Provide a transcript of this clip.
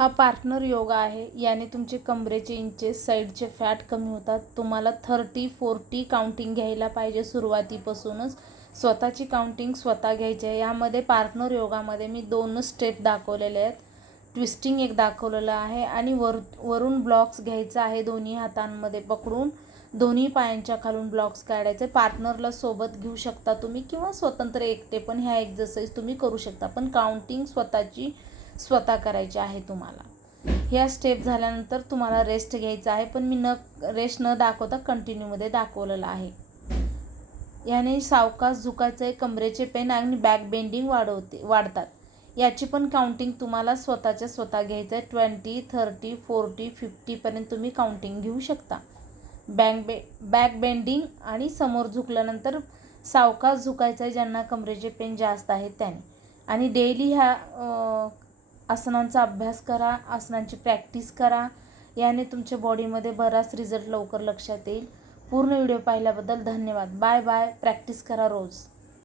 हा पार्टनर योगा आहे. याने तुमचे कमरेचे इंचेस साईडचे फॅट कमी होतात. तुम्हाला थर्टी फोर्टी काउंटिंग घ्यायला पाहिजे सुरुवातीपासूनच. स्वतःची काउंटिंग स्वतः घ्यायची आहे. यामध्ये पार्टनर योगामध्ये मी दोनच स्टेप दाखवलेले आहेत. ट्विस्टिंग एक दाखवलेलं आहे आणि वर वरून ब्लॉक्स घ्यायचा आहे दोन्ही हातांमध्ये पकडून. दोन्ही पायांच्या खालून ब्लॉक्स काढायचे. पार्टनरला सोबत घेऊ शकता तुम्ही किंवा स्वतंत्र एकटे पण ह्या एक्झरसाईज तुम्ही करू शकता. पण काउंटिंग स्वतःची स्वतः करायचे आहे तुम्हाला. ह्या स्टेप झाल्यानंतर तुम्हाला रेस्ट घ्यायचा आहे पण मी न रेस्ट न दाखवता कंटिन्यूमध्ये दाखवलेलं आहे. याने सावकास झुकायचं आहे कमरेचे पेन आणि बॅक बेंडिंग वाढवते वाढतात. याची पण काउंटिंग तुम्हाला स्वतःच्या स्वतः घ्यायचं आहे. ट्वेंटी थर्टी फोर्टी फिफ्टीपर्यंत तुम्ही काउंटिंग घेऊ शकता. बँक बे बॅक बेंडिंग आणि समोर झुकल्यानंतर सावकास झुकायचं आहे ज्यांना कमरेचे पेन जास्त आहेत त्याने. आणि डेली ह्या आसनांचा अभ्यास करा आसनांची प्रॅक्टिस करा. याने तुमच्या बॉडीमध्ये बराच रिझल्ट लवकर लक्षात येईल. पूर्ण व्हिडिओ पाहिल्याबद्दल धन्यवाद. बाय बाय प्रॅक्टिस करा रोज.